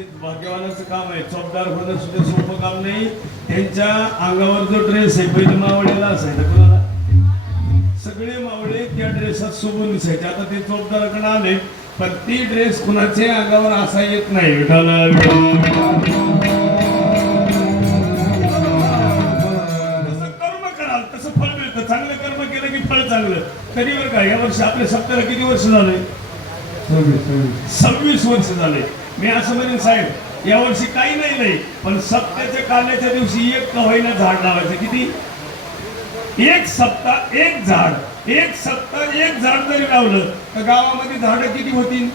ते भाग्यवानाचं काम आहे. चौकदार होणं सुद्धा सोपं काम नाही. त्यांच्या अंगावर जो ड्रेस आहे पहिले मावळेला असायचा, कोणाला सगळे मावळे त्या ड्रेसात शोभून दिसायचे. आता ते चौकदाराकडे आले पण ती ड्रेस कुणाचे अंगावर असा येत नाही. विठाला जसं कर्म कराल तसं फळ मिळतं. चांगलं कर्म केलं की फळ चांगलं. तरी बरं का या वर्षी आपल्या सप्ताहाला किती वर्ष झाले? 26 वर्ष झाले. मी असं म्हणेन साहेब यावर्षी काही नाही पण सप्त्याच्या काल्याच्या दिवशी एक का होईना झाड लावायचं. किती? एक सप्ताह एक झाड. एक सप्ताह एक झाड जरी लावलं तर गावामध्ये झाडं किती होतील?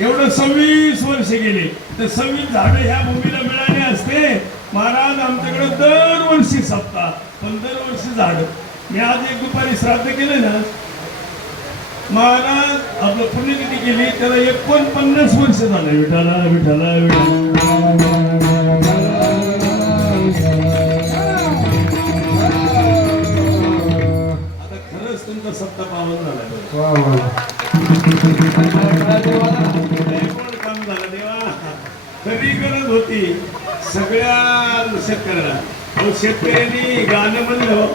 एवढं 26 वर्ष गेले तर 26 झाडं ह्या भूमीला मिळाले असते. महाराज आमच्याकडे दरवर्षी सप्ताह पण दरवर्षी झाड. मी आज एक दुपारी श्राद्ध केलं ना, महाराज आपलं पुण्यतिथी केली त्याला 49 वर्ष झाले. विठाला विठाला आता खरंच तुमचा सप्ताह पावन झाला. काम झालं देवा. तरी गरज होती सगळ्या शेतकऱ्याला. शेतकऱ्यांनी गाणं म्हणलं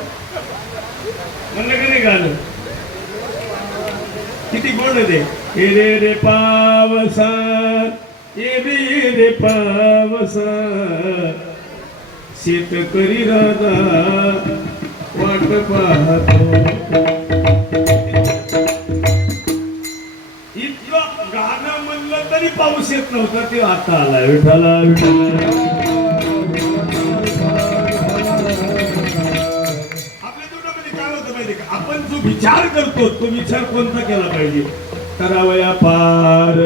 का नाही? गाणं किती गोड आहे ते. ये रे पावसा ये रे पावसा शेतकरी राजा वाट पाहतो. इतकं गाणं म्हणलं तरी पाऊस येत नव्हता. ते आता आला. विठाला विठाला आपण जो विचार करतो तो विचार कोणता केला पाहिजे? करावया पार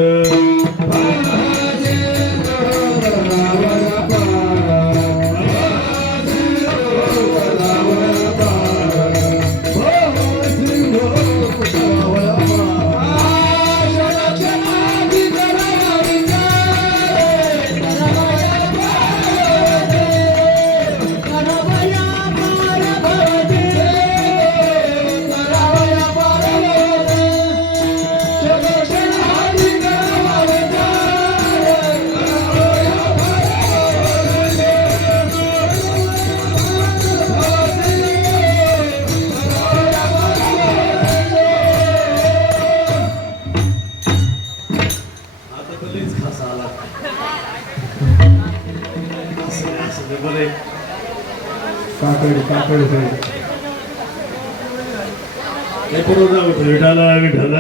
विठाला विठाला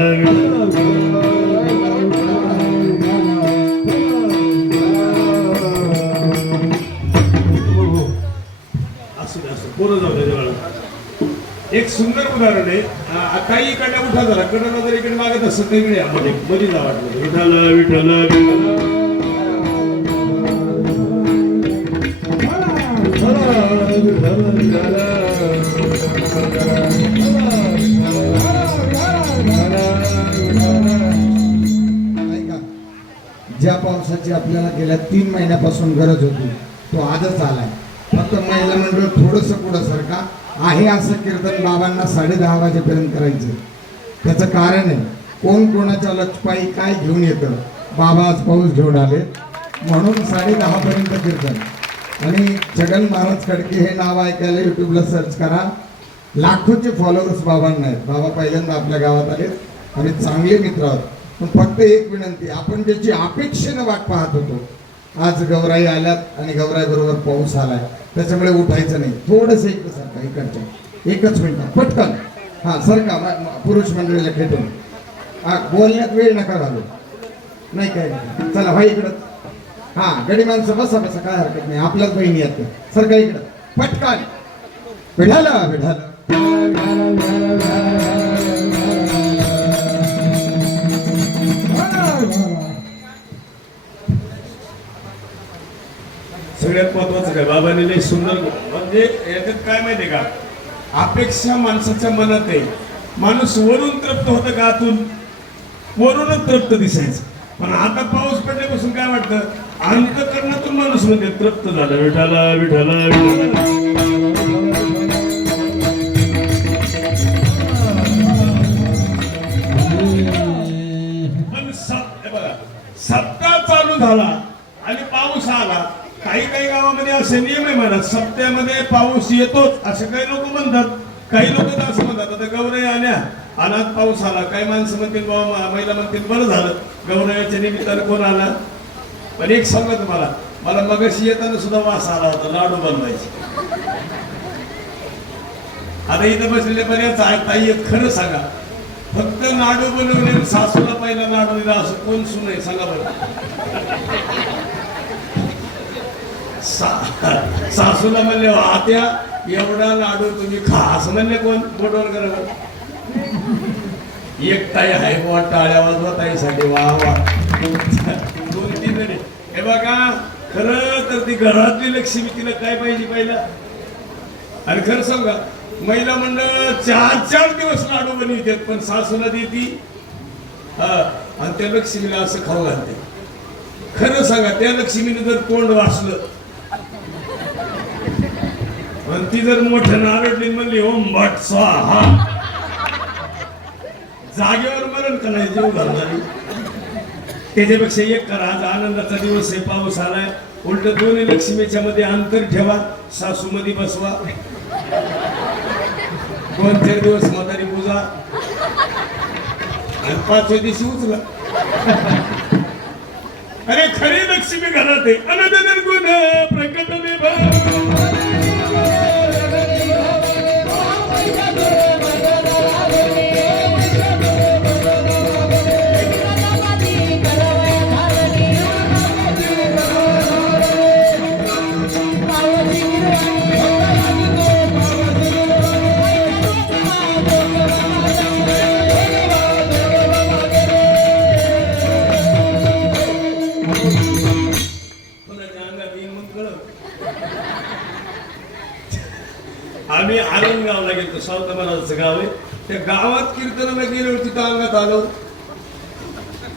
एक सुंदर उदाहरण आहे. काही इकडे उठा झाला कडला जर इकडे मागत असत इकडे मध्ये जा वाटलं. विठाला विठाला ज्या पावसाची आपल्याला गेल्या 3 महिन्यापासून गरज होती तो आजच आलाय. फक्त महिला मंडळ थोडस पुढं सरका आहे. असं कीर्तन बाबांना 10:30 वाजेपर्यंत करायचं. त्याचं कारण आहे कोण कोणाच्या लचपाई काय घेऊन येतं. बाबा आज पाऊस घेऊन आले म्हणून 10:30 पर्यंत कीर्तन. आणि छगन महाराज खडके हे नाव ऐकायला युट्यूबला सर्च करा. लाखोचे फॉलोअर्स बाबांना आहेत. बाबा पहिल्यांदा आपल्या गावात आले आणि चांगले मित्र आहोत. पण फक्त एक विनंती, आपण ज्याची अपेक्षेनं वाट पाहत होतो आज गौराई आल्यात आणि गौराई बरोबर पाऊस आलाय त्याच्यामुळे उठायचं नाही. थोडंसं इकडं सरका इकडच्या 1 मिनिट पटकन. हा सरका पुरुष मंडळीला खेटून. हा बोलण्यात वेळ नका घालू. नाही काय चला भाई इकडं. हा गडी माणसं बसा बसा काय हरकत नाही. आपल्याच बहिणी आहेत सरका इकडं पटकन. विठाला विठाला सगळ्यात महत्वाचं काय बाबांनी लय सुंदर म्हणजे याच्यात काय माहितीये का? अपेक्षा माणसाच्या मनात आहे. माणूस वरून तृप्त होतं का? आतून वरूनच तृप्त दिसायचं. पण आता पाऊस पडल्यापासून काय वाटतं? अंतःकरणातून माणूस म्हणजे तृप्त झाला. विठाला विठाला पण बघा सप्ताह चालू झाला पाऊस आला, काही काही गावामध्ये असे नियम आहे म्हणा, सप्त्यामध्ये पाऊस येतोच असं काही लोक म्हणतात. काही लोक तर असं म्हणतात आता गौराई आल्या अनाथ पाऊस आला. काही माणसं म्हणतील बाबा, महिला म्हणतील बरं झालं गौराईच्या निमित्तानं कोण आला. पण एक सांगा तुम्हाला, मला मगाशी येताना सुद्धा वास आला होता लाडू बनवायचे. आता इथं बसलेले बऱ्याच ताई आहेत, खरं सांगा फक्त लाडू बनवले सासूला पहिला लाडू दिला असं कोण सुने सांगा बरं. सासूला म्हणले आत्या एवढा लाडू तुम्ही खा असं म्हणले कोण बोटवर करा. एक ताई आहे बुवा टाळ्या वाजवा ताईसाठी वा वा. 2-3 जणी हे बघा, खरं तर ती घरातली लक्ष्मी तिला काय पाहिजे पहिला. आणि खरं सांगा महिला मंडळ 4-4 दिवस लाडू बनवितात पण सासूला देती आणि त्या लक्ष्मीला असं खाऊ घालते. खरं सांगा त्या लक्ष्मीने जर तोंड वाचलं पण ती जर मोठ्या नारडली म्हणली ओम भट स्वाहा, जागेवर मरण का नाही जीव घालणारी. त्याच्यापेक्षा एक करा, आज आनंदाचा दिवस आहे, पाऊस आलाय, उलट दोन्ही लक्ष्मीच्या मध्ये अंतर ठेवा, सासू मध्ये बसवा, 2-4 दिवस म्हातारी पूजा आणि 5व्या दिवशी उचला. अरे खरी लक्ष्मी घरात आहे. अनंत गुण प्रकट आम्ही आरणगावला गेलो, सावता महाराजांचं गाव आहे. त्या गावात कीर्तनाला गेलो, तिथं अंगात आलो.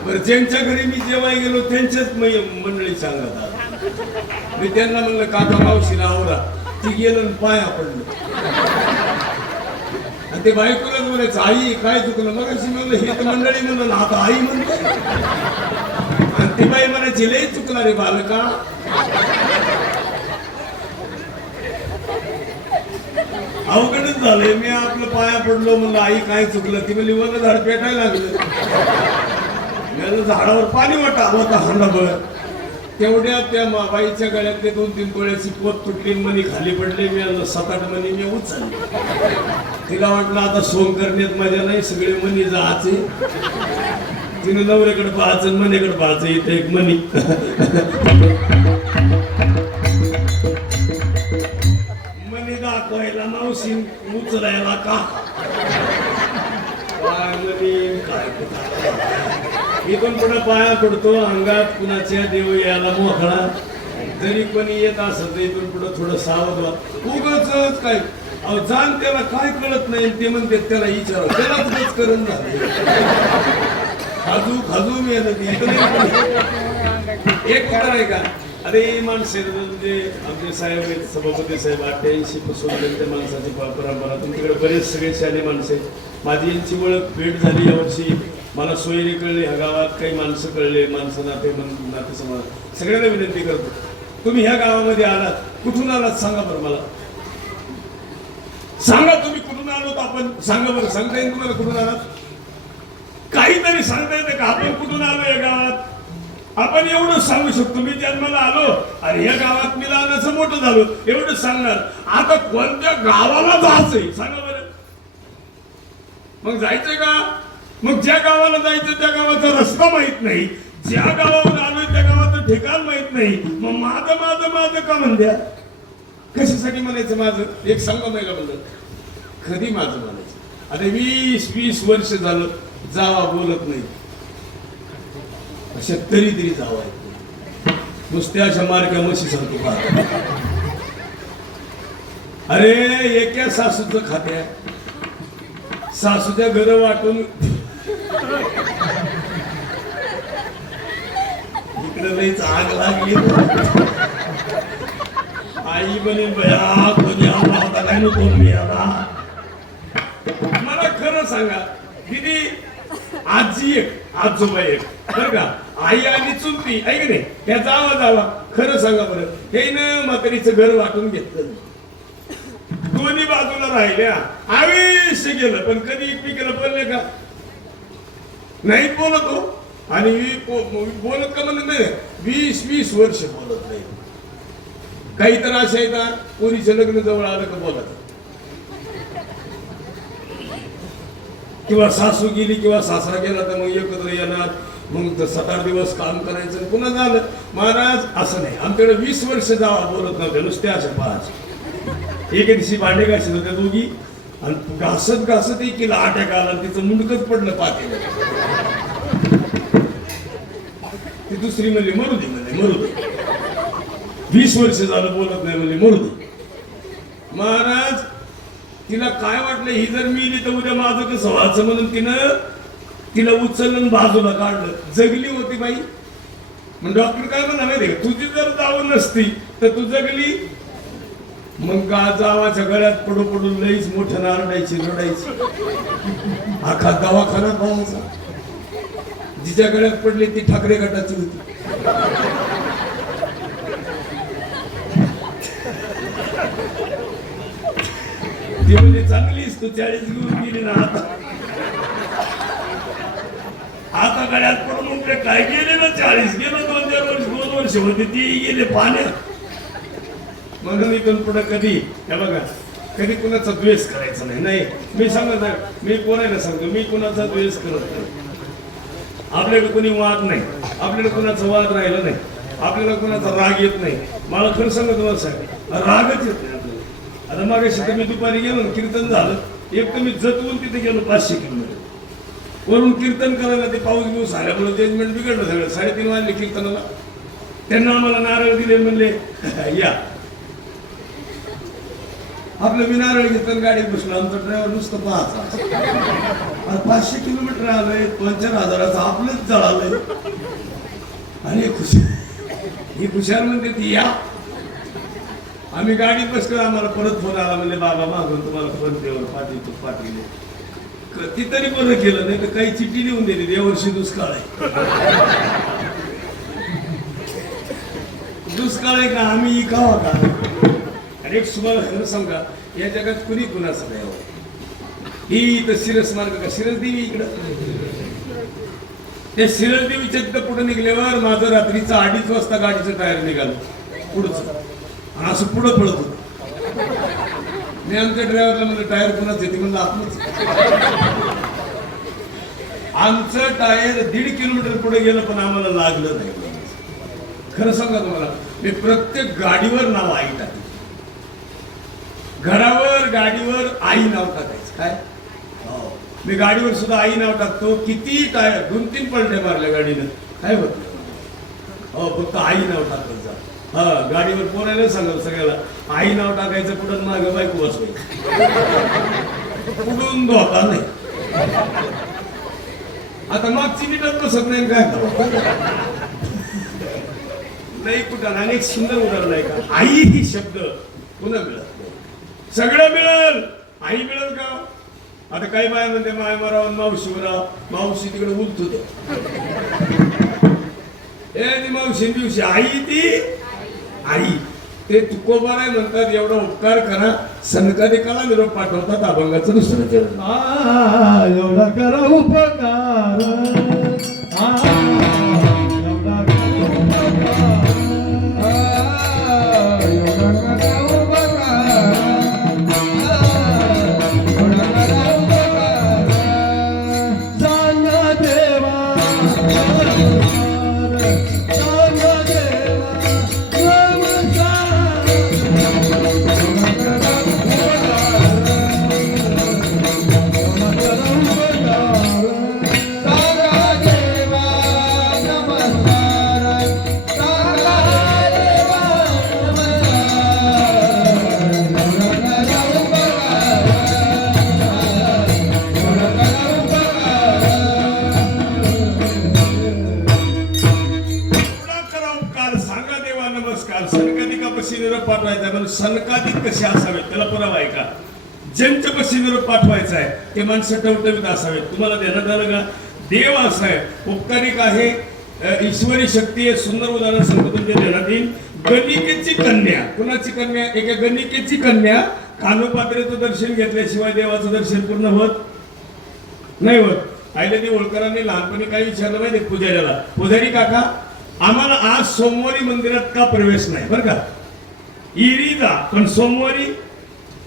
बरं ज्यांच्या घरी मी जेव्हा गेलो त्यांच्याच मंडळीच्या अंगात आलो. मी त्यांना म्हणलं काका मावशीला आवरा, ती गेलो आणि पाया पडलो. आणि ते बायकोलाच म्हणायचं आई काय चुकलं. मग अशी म्हणलं हे तर मंडळी म्हणलं आता आई म्हणतो. आणि ती बाई म्हणायची लय चुकला रे बालका. अवघडच झालंय. मी आपलं पाया पडलो म्हणलं आई काय चुकलं. ती म्हणली वन झाड पेटायला लागलं. झाडावर पाणी होता हांडाभर. तेवढ्या त्या बाईच्या गळ्यातले 2-3 तोळ्याची पोत तुटली, मनी खाली पडले. मी 7-8 मनी मी उचलले. तिला वाटलं आता सोंग करण्यात मजा नाही, सगळे मनी जायचे. तिने नवऱ्याकडे पाहायचं मनीकडे पाहायचं. इथे एक मनी दाखवायला मावशी उचलायला का काय इथून पुढे पाया पडतो. अंगात कुणाच्या देव याला मोकळा. जरी कोणी येत असत इथून पुढे थोडं सावध व्हा. उगाच काय अहो जाण त्याला काय कळत नाही. ते म्हणते त्याला विचार त्यालाच करून झाले खाजू मी एक उत्तर आहे का. अरे माणसे म्हणजे आमचे साहेब आहेत, सभापती साहेब 88 पासून त्यांच्या माणसाची परंपरा. तुमच्याकडे बरेच सगळे शाले माणसे. माझी यांची ओळख भेट झाली यावर्षी. मला सोयरी कळले, ह्या गावात काही माणसं कळले, माणसं नाते समाज सगळ्यांना विनंती करतो. तुम्ही ह्या गावामध्ये आलात, कुठून आलात सांगा बरं मला. सांगा तुम्ही कुठून आलोत आपण. सांगा बरं, सांगता येईल तुम्हाला कुठून आलात. काहीतरी सांगता येतं का आपण कुठून आलो या गावात. आपण एवढं सांगू शकतो मी जन्माला आलो आणि या गावात मी लहानाचं मोठं झालो एवढं सांगणार. आता कोणत्या गावाला जायचंय सांगा बरं. मग जायचंय का. मग ज्या गावाला जायचं त्या गावाचा रस्ता माहित नाही, ज्या गावावर आलोय त्या गावाचं ठिकाण माहित नाही. मग माझं माझं माझं का म्हणत्या. कशासाठी म्हणायचं माझं. एक सांगा महिला म्हणलं कधी माझं म्हणायचं. आता 20-20 वर्ष झालं जावा बोलत नाही. अशा तरी जावा नुसत्या अशा मार्क्या म्हशी सांगतो का. अरे एका सासूचं खात्या सासूच्या घर वाटून इकडे लईच आग लागली. आई बने बया कोणी आला होता काय नको मी आला. मला खरं सांगा दिदी आजी एक आजोबा एक बरं का. आई आणि चुलती ऐक नाही त्या जावा खरं सांगा बरं हे ना म्हातारीचं घर वाटून घेतलं दोन्ही बाजूला राहिल्या आयुष्य गेलं पण कधी एकमेकीला बोलले का नाही बोलतो आणि बोलत का म्हणत नाही 20-20 वर्ष बोलत नाही काही तर अशा येतात पोरीचं लग्न जवळ आलं का बोलत किंवा सासू गेली किंवा सासरा गेला तर मग एकत्र येणार मग 7-8 दिवस काम करायचं पुन्हा झालं महाराज असं नाही आमच्याकडे 20 वर्ष जावा बोलत नव्हते नुसते अशा पाच एके दिवशी भांडे घासत होत्या दोघी आणि घासत एकीला अटॅक आला तिचं मुंडकच पडलं पाते ती दुसरी म्हणली मरू दे 20 वर्ष झालं बोलत नाही म्हणजे मरू दे महाराज तिला काय वाटलं ही जर मिली तर उद्या माझं कसं व्हायचं म्हणून तिला उचलून बाजूला काढलं जगली होती बाई मग डॉक्टर काय म्हणा माहिती का तुझी जर जाऊ नसती तर तू जगली मग जावाच्या गळ्यात पडून लईच मोठ्या नारडायची रडायची आखा दवाखाना पाहायचा जिच्या गळ्यात पडली ती ठाकरे गटाची होती ती म्हणजे चांगलीच तू 40 घेऊन गेली ना आता गळ्यात पडून म्हटले काय गेले ना 40 गेलो 2 वर्ष होते ती गेले पाण्यात म्हणून इथून पुढे कधी हे बघा कधी कुणाचा द्वेष करायचा नाही मी सांगत मी कोणाला सांगतो मी कुणाचा द्वेष करत नाही आपल्याकडे कोणी वाद नाही आपल्याकडे कुणाचा वाद राहिला नाही आपल्याला कुणाचा राग येत नाही मला खरं सांगत तुम्हाला साहेब रागच येत नाही आपल्याला आता मागाशी तर मी दुपारी गेलो कीर्तन झालं एक तर मी जतवून तिथे गेलो 500 किलोमीटर वरून कीर्तन करायला ते पाऊस आल्यामुळे जजमेंट बिघडलं सगळं 3:30 वाजले कीर्तनाला त्यांना आम्हाला नारळ दिले म्हणले या आपलं मी नारळ घेतलं गाडीत बसलो आमचा ड्रायव्हर नुसतं पाहायचा 500 किलोमीटर आलंय 2,000-4,000 आपलंच जळालंय आणि ही खुशाल म्हणते ती या आम्ही गाडीत बसलो आम्हाला परत फोन आला म्हणजे बाबा मागून तुम्हाला फोन देवर पाठवले ती तरी बरं केलं नाही तर काही चिठ्ठी लिहून दिली यावर्षी दुष्काळ आहे दुष्काळ आहे का आम्ही इकावा का आणि एक तुम्हाला खरं सांगा या जगात कुणी कुणाचं नाही ही तर शिरस मार्ग का शिरस देवी इकडं त्या शिरस देवीच्या तिथं पुढे निघल्यावर माझं रात्रीचं 2:30 वाजता गाडीचं टायर निघालं पुढचं आणि असं पुढं पळत होतं मी आमच्या ड्रायव्हरला म्हणलं टायर कुणाच येते म्हणलं आपलंच आमचं टायर 1.5 किलोमीटर पुढे गेलं पण आम्हाला लागलं नाही खरं सांगा तुम्हाला मी प्रत्येक गाडीवर नाव आई टाकली घरावर गाडीवर आई नाव टाकायचं काय मी गाडीवर सुद्धा आई नाव टाकतो किती टायर 2-3 पलटे मारल्या गाडीनं काय होत हो फक्त आई नाव टाकत जा हा गाडीवर पोरायला सांगत सगळ्याला आई नाव टाकायचं पुढं मागं बायको बसवायचं पुढून धोका नाही आता मागची नीटच बसत नाही काय नाही कुठं अनेक सुंदर उदाहरण आहे का आई ही शब्द पुन्हा मिळत नाही सगळं मिळेल आई मिळेल का आता काही बाय म्हणते माय माराव मावशी माराव मावशी तिकडे उलत होत ती मावशी दिवशी आई ती आई ते तुकोबार आहे म्हणतात एवढा उपकार करा सनकादिकाला निरोप पाठवतात अभंगाचं दुसरं चरण एवढा करा उपकार सनकादिक कसे असावेत त्याला पुरावा आहे का ज्यांच्या पशी निरोप पाठवायचा आहे ते माणसं टवटवीत असावेत तुम्हाला ध्यानात आलं का देव असा आहे उपकारिक आहे ईश्वरी शक्ती आहे. सुंदर उदाहरण सांगतो तुमच्या ध्यानात येईल. गणिकेची कन्या, कुणाची कन्या? एका गणिकेची कन्या कानोपात्रेचं दर्शन घेतल्याशिवाय देवाचं दर्शन पूर्ण होत नाही होत. अहिल्यादेवी होळकरांनी लहानपणी काय विचारलं माहिती पुजाऱ्याला, पुजारी काका आम्हाला आज सोमवारी मंदिरात का प्रवेश नाही? बरं का, इरी जा पण सोमवारी.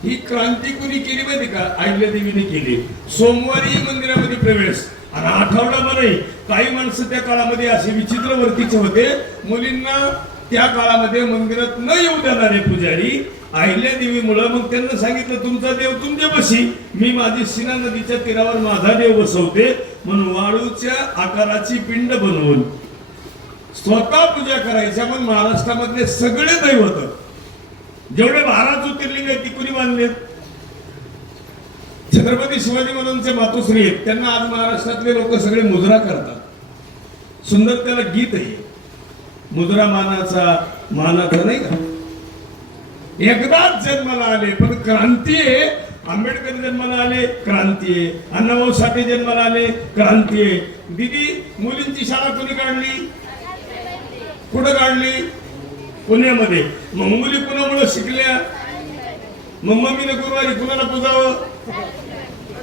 ही क्रांती कुणी केली माहिती का? अहिल्यादेवीने केली. सोमवारी मंदिरामध्ये प्रवेश. आणि आठवडाभरही काही माणसं त्या काळामध्ये असे विचित्र वर्तीचे होते, मुलींना त्या काळामध्ये मंदिरात न येऊ देणारे पुजारी अहिल्यादेवीमुळं. मग त्यांना सांगितलं तुमचा देव तुमच्यापाशी, मी माझी सीना नदीच्या तीरावर माझा देव बसवते. म्हणून वाळूच्या आकाराची पिंड बनवून स्वतः पूजा करायच्या. मग महाराष्ट्रामधले सगळे दैवत जेवढे 12 ज्योतिर्लिंग आहेत ती कुणी बांधलेत? छत्रपती शिवाजी महाराजांचे मातोश्री आहेत, त्यांना आज महाराष्ट्रातले लोक सगळे मुजरा करतात. सुंदर त्याला गीत आहे, मुजरा मानाचा नाही का. एकदाच जन्माला आले पण क्रांती आहे. आंबेडकर जन्माला आले, क्रांती आहे. अण्णाभाऊ साठे जन्माला आले, क्रांती आहे. दीदी मुलींची शाळा कोणी काढली? कुठं काढली? पुण्यामध्ये. मग मुली कुणामुळे शिकल्या? मग मम्मीने गुरुवारी कुणाला पूजावं?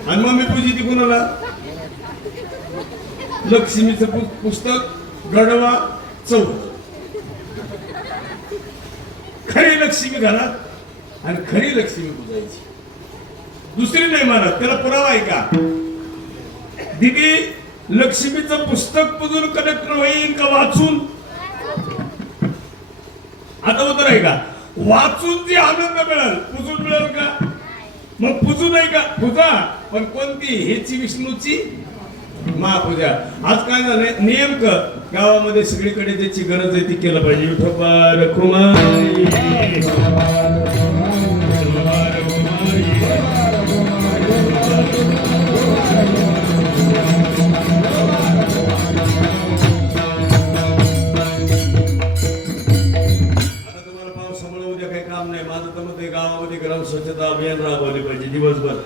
आणि मम्मी पूजी ती कुणाला? लक्ष्मीचं पुस्तक गडवा चौथ. खरी लक्ष्मी घरात आणि खरी लक्ष्मी पूजायची, दुसरी नाही मानत. त्याला पुरावा आहे का? दिदी लक्ष्मीचं पुस्तक पुजून कलेक्टर होईल का वाचून? आता उत्तर आहे का? वाचून जी आनंद मिळेल पुजून मिळेल का? मग पुजू नाही का? पूजा पण कोणती? हेची विष्णूची महापूजा. आज काय झालंय, नेमकं गावामध्ये सगळीकडे ज्याची गरज आहे ती केलं पाहिजे. विठोबा रखुमाई, गावामध्ये ग्राम स्वच्छता अभियान राबवले पाहिजे दिवसभर,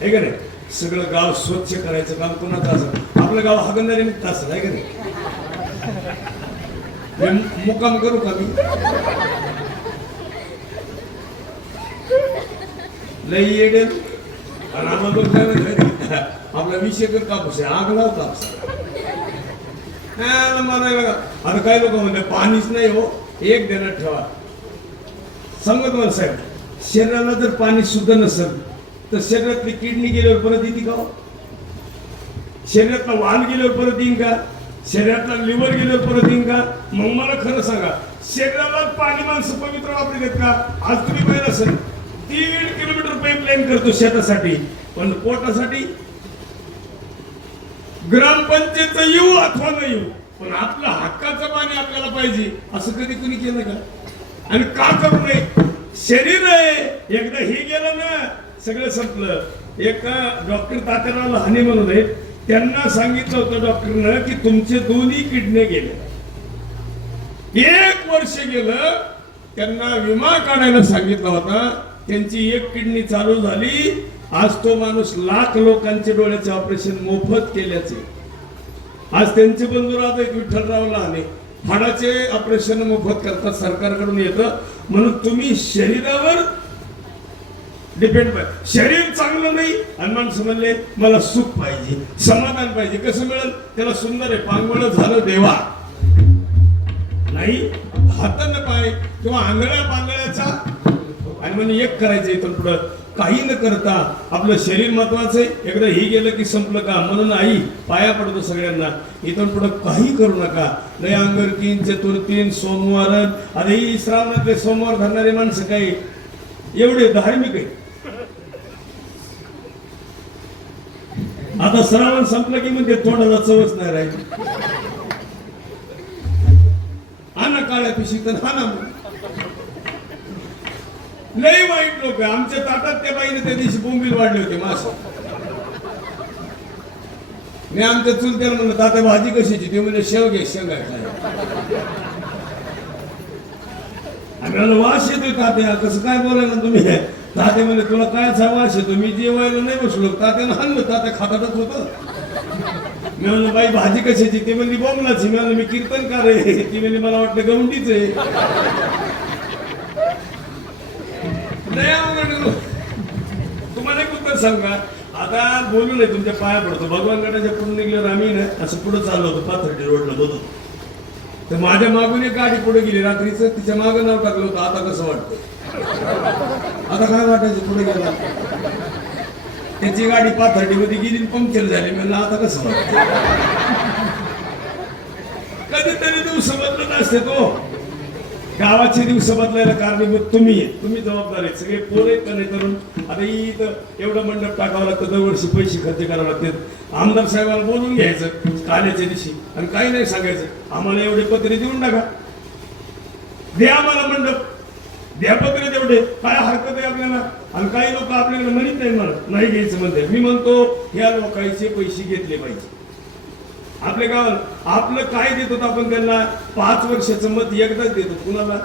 आहे का नाही? सगळं गाव स्वच्छ करायचं काम कोणाचं असं? आपलं गाव हागणारे मुक्त असं आहे का नाही? मुक्काम करू का मी? लई येडे. आणि आम्हाला काय माहिती, आपला 20 एकर कापूस आहे, आग लाव कापूस. आता काही लोक म्हणते पाणीच नाही हो, एक देण्यात ठेवा. सांगत मला साहेब, शरीराला जर पाणी सुद्धा नसेल तर शरीरातली किडनी गेल्यावर परत येते का? शरीरातला वाल गेल्यावर परत येईन का? शरीरातला लिव्हर गेल्यावर परत येईन का? मग मला खरं सांगा, शरीराला पाणी माणसं पवित्र वापरत आहेत का? आज तुम्ही पाहिलं असेल 3 किलोमीटर पाईपलाईन करतो शेतासाठी, पण पोटासाठी ग्रामपंचायत येऊ अथवा न येऊ पण आपलं हक्काचं पाणी आपल्याला पाहिजे. असं कधी कुणी केलं का? आणि का करू नये? शरीर आहे, एकदा हे गेलं ना सगळं संपलं. एक डॉक्टर तात्याराव लहाने म्हणून आहेत, त्यांना सांगितलं होतं डॉक्टरनं की तुमचे 2 किडनी गेले. 1 वर्ष गेलं, त्यांना विमा काढायला सांगितला होता. त्यांची 1 किडनी चालू झाली. आज तो माणूस लाख लोकांचे डोळ्याचे ऑपरेशन मोफत केल्याचे. आज त्यांचे बंधुराज एक विठ्ठलराव लहाने हाडाचे ऑपरेशन मोफत करतात, सरकारकडून येतं. म्हणून तुम्ही शरीरावर डिपेंड पाहिजे. शरीर चांगलं नाही आणि माणसं म्हणले मला सुख पाहिजे, समाधान पाहिजे. कसं मिळेल? त्याला सुंदर आहे, पांगवळ झालं देवा नाही, हातानं पाय किंवा आंधळ्या पांगळ्याचा. आणि म्हणजे एक करायचं इथून पुढं काही न करता आपलं शरीर महत्वाचं आहे. एकदा ही गेलं की संपलं का? म्हणून आई पाया पडतो सगळ्यांना, इथून पुढं काही करू नका. लय अंगरकीन, चतुर्थीन, सोमवार, आता ही श्रावणातले सोमवार धरणारे माणसं काही एवढे धार्मिक आहे. आता श्रावण संपलं की म्हणजे तोंडाला चवच नाही राहील. हा ना काळ्या पिशी तर हा ना. लय वाईट लोक आहे. आमच्या ताटात त्या बाईने त्या दिवशी बोंबील वाढले होते मास. मी आमच्या चुलत्याला म्हणलं तात्या भाजी कशाची? ते म्हणजे शेवगे शेंगा खाय. आम्ही वास येतोय तात्या, कसं काय बोलायला तुम्ही? तात्या म्हणजे तुला काय वास येतो? मी जेवायला नाही बसलो, तात्यानं हाणलं, तात्या खातातच होत. मी म्हणलं बाई भाजी कशाची? ती म्हणली बोंबलाची. मी म्हणलं मी कीर्तनकार आहे. ती म्हणली मला वाटलं गवंडीच आहे. नाही अवघड. तुम्हाला एक उत्तर सांगा, आता बोलू नाही तुमच्या पाया पडतो. भगवान गडाच्या पुढे निघल्यावर आम्ही ना असं पुढे चाललो होतो, पाथर्डी रोडला बघतो. तर माझ्या मागून एक गाडी पुढे गेली रात्रीचं, तिच्या मागं नाव टाकलं होतं. आता कसं वाटतं? आता काय वाटायचं? पुढे गेला त्याची गाडी पाथर्डीमध्ये गेली, पंक्चर झाली. म्हणलं आता कसं वाटतं? कधीतरी दिवस बदलत असते तो. गावाचे दिवस बदलायला कारणीभूत तुम्ही आहे, तुम्ही जबाबदार आहे. सगळे पोर आहेत का नाही तरुण? आता इथं एवढं मंडप टाकावं लागतं, दरवर्षी पैसे खर्च करावे लागतात. आमदार साहेबांना बोलून घ्यायचं काल्याच्या दिवशी आणि काही नाही सांगायचं, आम्हाला एवढे पत्रे देऊन टाका, द्या आम्हाला मंडप, द्या पत्रे तेवढे, काय हरकत आहे आपल्याला. आणि काही लोक आपल्याकडे म्हणत नाही, मला नाही घ्यायचं म्हणते. मी म्हणतो ह्या लोकांचे पैसे घेतले पाहिजे. आपल्या गावात आपलं काय देत होतं आपण त्यांना? 5 वर्षाचं मत एकदाच देतो कुणाला,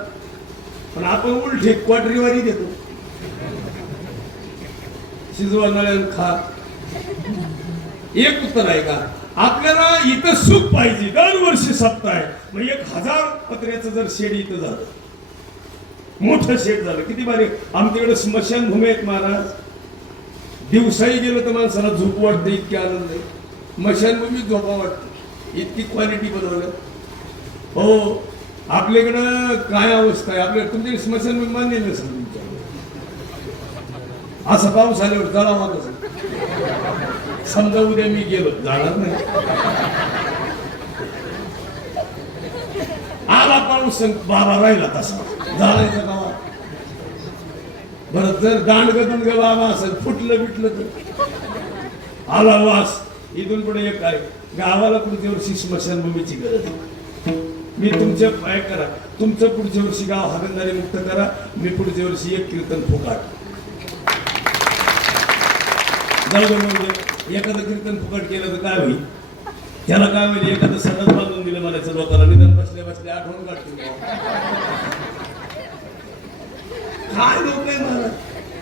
पण आपण उलटे क्वाटरीवारी देतो. शिजवा नळ्यानं खा. एक उत्तर आहे का? आपल्याला इथं सुख पाहिजे. दरवर्षी सप्ताह आहे, मग 1000 पत्र्याचं जर शेड इथं झालं, मोठं शेड झालं, किती भारी. आमच्याकडे स्मशानभूमी आहेत महाराज. दिवसाही गेलं तर माणसाला झोप वाटते, इतकी आनंद आहे. स्मशानभूमीत झोपा वाटते, इतकी क्वालिटी बनवलं. हो, आपल्याकडं काय अवस्था आहे? आपल्या तुमच्याकडे स्मशानभूमी मान्य नसेल तुमच्या. असं पाऊस आल्यावर जळावा कसं? समजा उद्या मी गेलो, जाणार नाही. आला पाऊस, बाबा राहिला तसा, जाळायचा गावा. बरं, जर दांडगदुंग बाबा असेल, फुटलं बिटलं तर आला वास. इथून पुढे एक आहे, गावाला पुढच्या वर्षी स्मशानभूमीची गरज आहे. मी तुमच्या काय करा, तुमचं पुढच्या वर्षी गाव हागणदारी मुक्त करा. मी पुढच्या वर्षी एक कीर्तन फुकाट जाऊ दे. म्हणजे एखादं कीर्तन फुकट केलं तर काय होईल? त्याला काय होईल? एखादं सतत बांधून दिलं म्हणायचं लोकांना, निदान बसल्या बसल्या आठवण काढतील काय लोक आहे महाराज.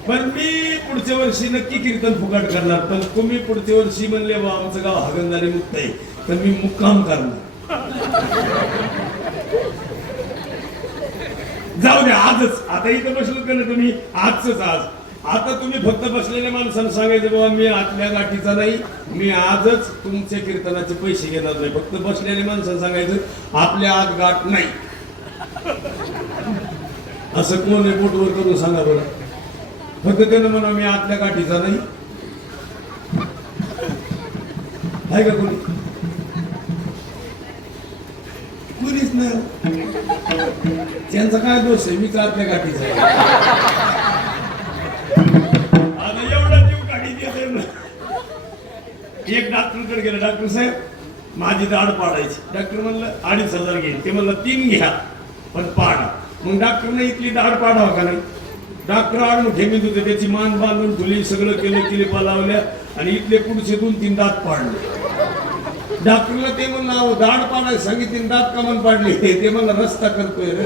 पण मी पुढच्या वर्षी नक्की कीर्तन फुकट करणार. पण तुम्ही पुढच्या वर्षी म्हणले बा आमचं गाव हागणदारी मुक्त आहे, तर मी मुक्काम करणार. जाऊ द्या आजच. आता इथं बसलो का नाही तुम्ही, आजच आज. आता तुम्ही फक्त बसलेल्या माणसांना सांगायचं बाबा मी आतल्या गाठीचा नाही, मी आजच तुमच्या कीर्तनाचे पैसे घेणार नाही. फक्त बसलेल्या माणसांना सांगायचं आपल्या आत गाठ नाही. असं कोण आहे? बोटवर करून सांगा बरं. फक्त त्यानं म्हणा मी आतल्या गाठीचा नाही. आहे का कोणी? कोणीच नाही. त्यांचा काय दोष आहे? मीच आतल्या गाठीचा आहे. आता एवढा जीव गाडी देते ना. एक डॉक्टरकडे गेला, डॉक्टर साहेब माझी दाढ पाडायची. डॉक्टर म्हणलं 2500 घेईल. ते म्हणलं 3 घ्या पण पाडा. मग डॉक्टरने इथली दाढ पाडावं का नाही? डॉक्टर आडून ठेवीत होते, त्याची मान बांधून धुली, सगळं केलं, किलिपा लावल्या आणि इथले पुढचे 2-3 दात पाडले. डॉक्टरला ते म्हणलं अहो दाढ पाडायला सांगितली, दात का म्हणून पाडले? ते म्हणलं रस्ता करतोय रे.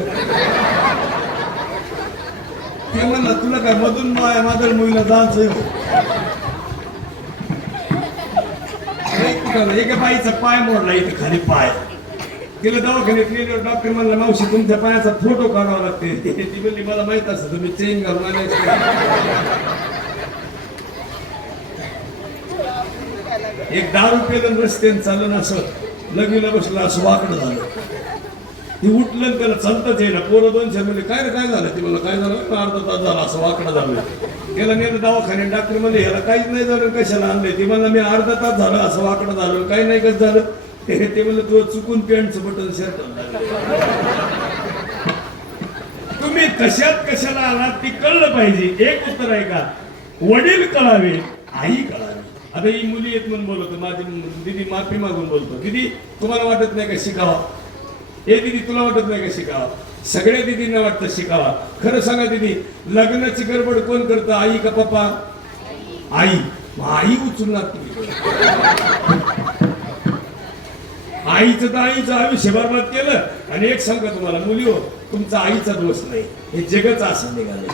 ते म्हणलं तुला काय मधून मादळ मुलीला जायचं? एका बाईचा पाय मोडला इथे खाली पाय. तिला दवाखान्यात नेल्यावर डॉक्टर म्हणला मावशी तुमच्या पायाचा फोटो काढावा लागते. ती म्हणली मला माहित असतं तुम्ही चेन घालून आले. एक 10 रुपये रस्त्याने चालून असं लगीला बसलं, असं वाकडं झालं. ती उठलं, त्याला चालताच येईल. पोरं 200 म्हणले काय रे काय झालं? ती म्हणलं काय झालं? अर्धा तास झाला, असं वाकडं झालं. त्याला नेलं दवाखान्यात. डॉक्टर म्हणले ह्याला काहीच नाही झालं, कशाला आणलंय? ती म्हणलं मी अर्धा तास झालं असं वाकडं झालं. काही नाही कसं झालं? ते म्हणलं तू चुकून पॅन्टचं बटन शर्ट. तुम्ही कशाला आलात ती कळलं पाहिजे. एक उत्तर आहे का? वडील कळावे, आई कळावी. आता ही मुली येत म्हणून बोलतो, माझी दिदी माफी मागून बोलतो. दिदी तुम्हाला वाटत नाही का शिकावा? हे दिदी तुला वाटत नाही का शिकावा? सगळ्या दिदींना वाटतं शिकावा. खरं सांगा दिदी, लग्नाची गडबड कोण करतं, आई का पप्पा? आई. मग आई उचलणार तुम्ही. आईचं तर आईचं आयुष्य बरबाद केलं. आणि एक सांगा तुम्हाला मुली हो, तुमचा आईचा दोष नाही, हे जगच असं निघाले.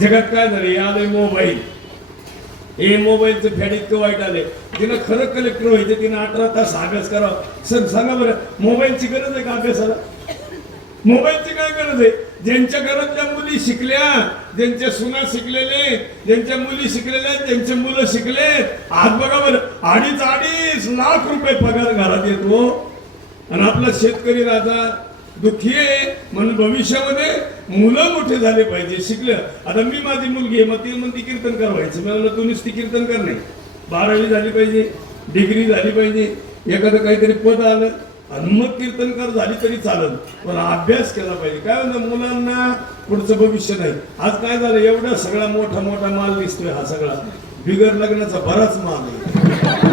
जगात काय झालं? आलंय मोबाईल. हे मोबाईलचं फॅड इतकं वाईट आले. तिनं खरं कलेक्टर व्हायचं, तिनं 18 तास अभ्यास करावा. सर सांगा बरं, मोबाईलची गरज आहे का अभ्यासाला? मोबाईलची काय गरज आहे? ज्यांच्या घरातल्या मुली शिकल्या, ज्यांच्या सुना शिकलेले, ज्यांच्या मुली शिकलेल्या, ज्यांचे मुलं शिकलेत, आज बघा बरं 2.5 लाख रुपये पगार घरात येतो. आणि आपला शेतकरी राजा दुःखी आहे. म्हणून भविष्यामध्ये मुलं मोठे झाले पाहिजे, शिकलं. आता मी माझी मुलगी आहे, मग ती म्हणते कीर्तन करायचं. मी म्हणलं तू नुसती कीर्तन कर नाही, 12वी झाली पाहिजे, डिग्री झाली पाहिजे, एखादं काहीतरी पद आलं आणि मग कीर्तनकार झाली तरी चालत, पण अभ्यास केला पाहिजे. काय म्हणतं, मुलांना पुढचं भविष्य नाही. आज काय झालं, एवढा सगळा मोठा मोठा माल दिसतोय, हा सगळा बिगर लग्नाचा बराच माल आहे.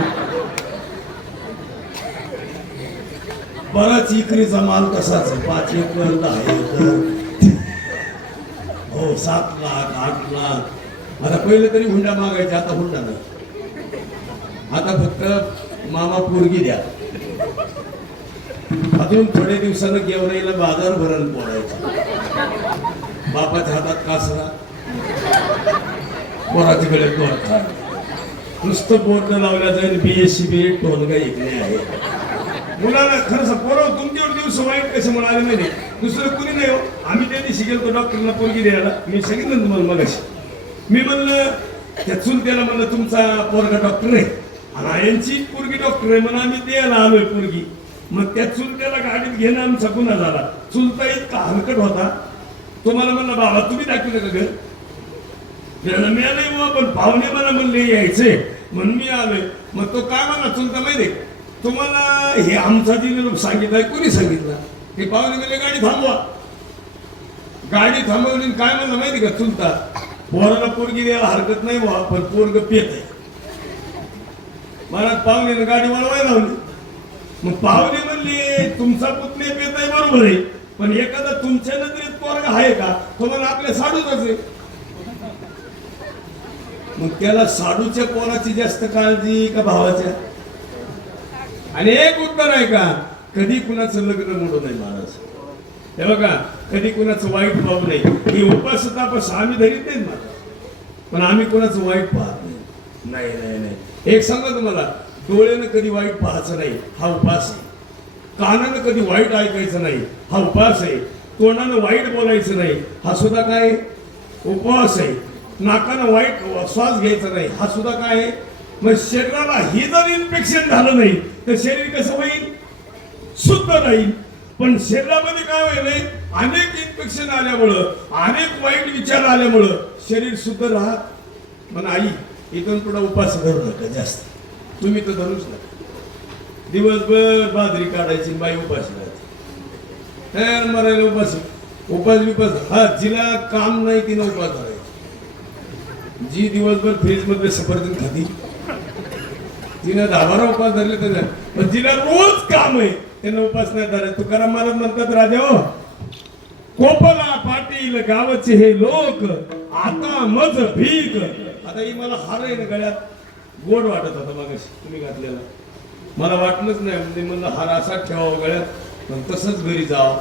बराच इकरीचा माल तसाच आहे. 5 एकर 10 एकर, हो 7 लाख 8 लाख. आता पहिले तरी हुंडा मागायचे, आता हुंडा नाही. आता फक्त मामा पोरगी द्या. अजून थोड्या दिवसानं गेवराईला बाजार भरण पोळायचा. बापाच्या हातात कासरा, पोराच्याकडे तोडता. नुसतं बोर्ड लावल्या जाईल BSc BEd टोलगा इकडे आहे. मुलाला खरंच पोरं तुमच्यावर दिवस वाईट कसे म्हणाले नाही, दुसरं कुणी नाही हो. आम्ही त्या दिवशी गेलो डॉक्टरला पोरगी द्यायला. मी सांगितलं ना तुम्हाला मगाशी, मी म्हणलं त्या चुलत्याला म्हणलं तुमचा पोरगा डॉक्टर आहे आणि यांची पोरगी डॉक्टर आहे म्हणून आम्ही द्यायला आलोय पोरगी. मग त्या चुलत्याला गाडीत घेणं आमचा गुन्हा झाला. चुलता इतका हलकट होता, तो मला म्हणला बाबा तुम्ही दाखवलं का घर? मी आलोय मग, पण पाहुणे मला म्हणले यायचे म्हणून मी आलोय. मग तो काय म्हणला चुलता माहिती, तुम्हाला हे आमचा दिलेलं सांगितलंय, कोणी सांगितलं? ते पाहुणे गेले गाडी थांबवा. गाडी थांबवली, काय म्हणलं माहिती का चुलता, पोराला पोरगी द्यायला हरकत नाही बा, पण पोरग पेत आहे. मला पाहुणे गाडी वळवायला लावली. मग पाहुणे म्हणले तुमचा पुतणे पेत आहे बरोबर आहे, पण एखादा तुमच्या नजरेत पोरगा आहे का? तुम्हाला आपल्या साडूच आहे. मग त्याला साडूच्या पोराची जास्त काळजी का भावाच्या? आणि एक उत्तर आहे का, कधी कुणाचं लग्न मोडू नाही महाराज. हे बघा, कधी कुणाचं वाईट पाहू नाही. ही उपासता आम्ही धरीत नाही महाराज, पण आम्ही कुणाचं वाईट पाहत नाही. नाही नाही नाही, एक सांगा तुम्हाला, डोळ्यानं कधी वाईट पाहायचं नाही, हा उपास आहे. कानानं कधी वाईट ऐकायचं नाही, हा उपास आहे. तोंडानं वाईट बोलायचं नाही, हा सुद्धा काय उपवास आहे. नाकानं वाईट श्वास घ्यायचा नाही, हा सुद्धा काय आहे. मग शरीराला ही जर इन्फेक्शन झालं नाही तर शरीर कसं होईल? शुद्ध राहील. पण शरीरामध्ये काय व्हायलंय, अनेक इन्फेक्शन आल्यामुळं, अनेक वाईट विचार आल्यामुळं शरीर शुद्ध राहत. पण आई इथून पुढे उपास धरू नका जास्त, तुम्ही तर धरूच नका. दिवसभर बाजरी काढायची, बाई उपास राहायची, मरायला उपास विपास. हा जिला काम नाही तिनं उपास धरायची. जी दिवसभर फ्रीज मध्ये सफरचंद खाती तिनं 10-12 उपास धरले त्याच्या. पण जिला रोज काम आहे त्यांना उपास नाही धरायचं. तुकाराम महाराज म्हणतात, राजा हो कोपला पाटील गावचे हे लोक, आता मज भीक. आता ही मला हार आहे ना गळ्यात, गोड वाटत होता मगाशी तुम्ही घातलेला, मला वाटलंच नाही. म्हणजे म्हणलं हार असाच ठेवावं गळ्यात, पण तसंच घरी जावं.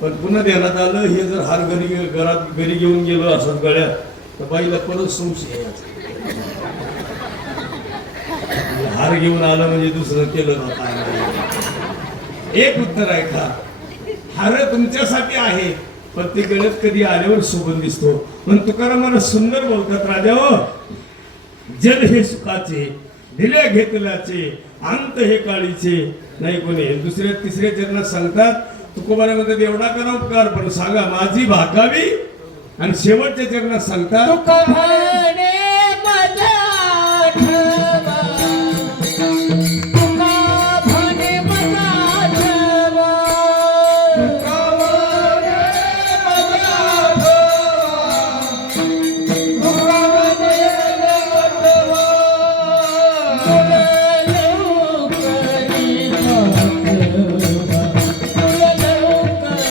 पण पुन्हा ध्यानात आलं, हे जर हार घरी घेऊन गेलो असंच गळ्यात तर बाईला परत संशय यायचा. हार घेऊन आलं म्हणजे दुसरं केलं ना काय. एक उत्तर आहे का, हार तुमच्यासाठी आहे, पण ते गळ्यात कधी आल्यावर शोभून दिसतो. पण तुकाराम मला सुंदर बोलतात, राजा हो जल हे सुखाचे, दिल्या घेतल्याचे, अंत हे काळीचे नाही कोणी. दुसऱ्या तिसऱ्या चरणात सांगतात, तुकोबारामध्ये एवढा करा उपकार, पण सांगा माझी भागावी. आणि शेवटच्या चरणात सांगतात,